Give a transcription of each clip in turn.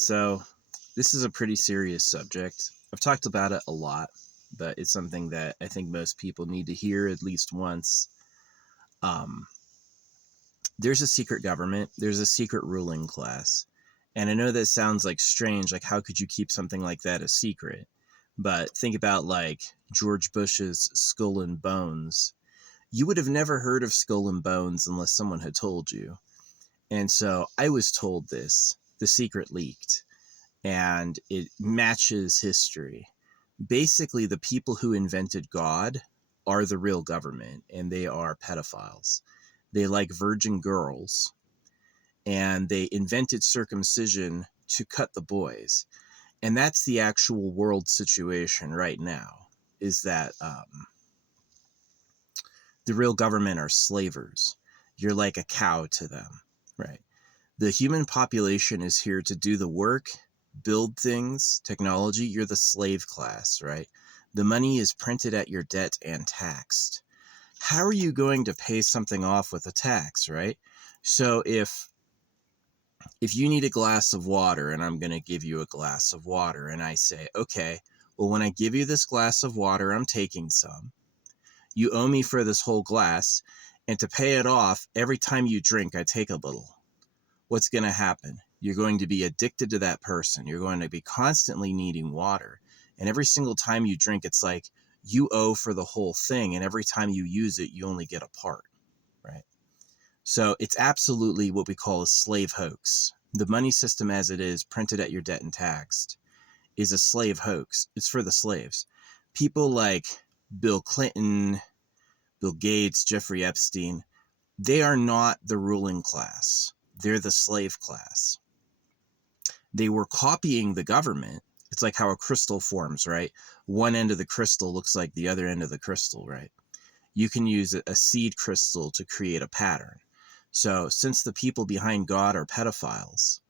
So, this is a pretty serious subject. I've talked about it a lot, but it's something that I think most people need to hear at least once. Um, there's a secret government, there's a secret ruling class. And I know that sounds like strange, like how could you keep something like that a secret? But think about like George Bush's Skull and Bones. You would have never heard of Skull and Bones unless someone had told you. And so I was told this. The secret leaked, and it matches history. Basically, the people who invented God are the real government, and they are pedophiles. They like virgin girls, and they invented circumcision to cut the boys. And that's the actual world situation right now, is that the real government are slavers. You're like a cow to them, right? The human population is here to do the work, build things, technology. You're the slave class, right? The money is printed at your debt and taxed. How are you going to pay something off with a tax, right? So if you need a glass of water and I'm going to give you a glass of water and I say, okay, well, when I give you this glass of water, I'm taking some. You owe me for this whole glass, and to pay it off, every time you drink, I take a little. What's going to happen? You're going to be addicted to that person. You're going to be constantly needing water. And every single time you drink, it's like you owe for the whole thing. And every time you use it, you only get a part, right? So it's absolutely what we call a slave hoax. The money system as it is, printed at your debt and taxed, is a slave hoax. It's for the slaves. People like Bill Clinton, Bill Gates, Jeffrey Epstein, they are not the ruling class. They're the slave class. They were copying the government. It's like how a crystal forms, right? One end of the crystal looks like the other end of the crystal, right? You can use a seed crystal to create a pattern. So since the people behind God are pedophiles,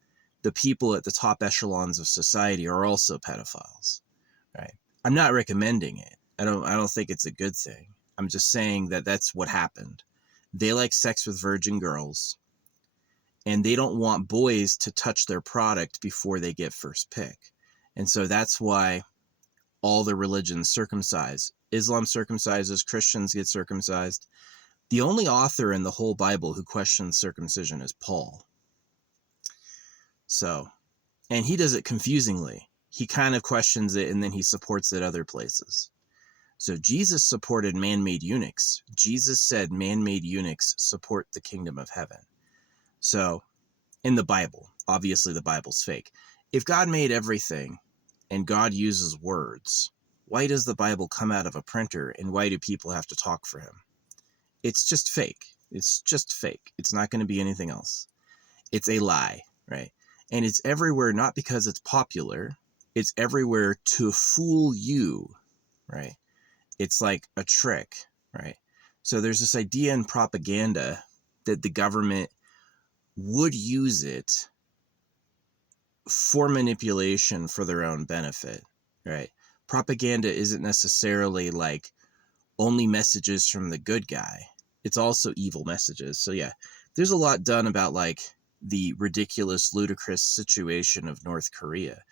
the people at the top echelons of society are also pedophiles, right? I'm not recommending it. I don't think it's a good thing. I'm just saying that that's what happened. They like sex with virgin girls, and they don't want boys to touch their product before they get first pick. And so that's why all the religions circumcise. Islam circumcises, Christians get circumcised. The only author in the whole Bible who questions circumcision is Paul. So, and he does it confusingly. He kind of questions it and then he supports it other places. So Jesus supported man-made eunuchs. Jesus said man-made eunuchs support the kingdom of heaven. So, in the Bible, obviously the Bible's fake. If God made everything and God uses words, why does the Bible come out of a printer and why do people have to talk for him? It's just fake. It's just fake. It's not going to be anything else. It's a lie, right? And it's everywhere not because it's popular. It's everywhere to fool you, right? It's like a trick, right? So there's this idea in propaganda that the government would use it for manipulation for their own benefit, right? Propaganda isn't necessarily like only messages from the good guy. It's also evil messages. So yeah, there's a lot done about like the ridiculous, ludicrous situation of North Korea.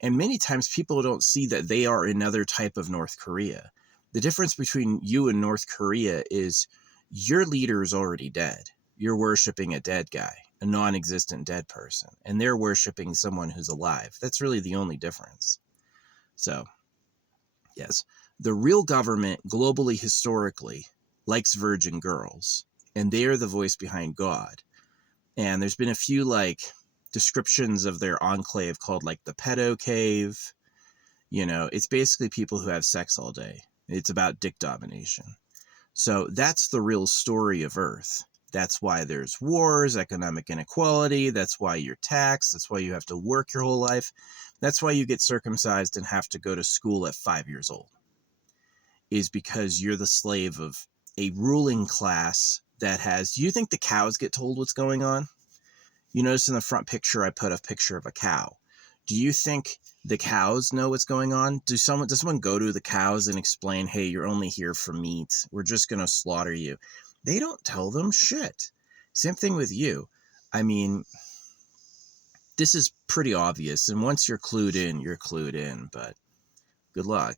And many times people don't see that they are another type of North Korea. The difference between you and North Korea is your leader is already dead. You're worshiping a dead guy, a non-existent dead person, and they're worshiping someone who's alive. That's really the only difference. So, yes, the real government globally, historically, likes virgin girls, and they are the voice behind God. And there's been a few like descriptions of their enclave called like the pedo cave. You know, it's basically people who have sex all day. It's about dick domination. So that's the real story of Earth. That's why there's wars, economic inequality. That's why you're taxed. That's why you have to work your whole life. That's why you get circumcised and have to go to school at 5 years old. Is because you're the slave of a ruling class that has... Do you think the cows get told what's going on? You notice in the front picture I put a picture of a cow. Do you think the cows know what's going on? Does someone go to the cows and explain, hey, you're only here for meat. We're just going to slaughter you. They don't tell them shit. Same thing with you. I mean, this is pretty obvious. And once you're clued in, but good luck.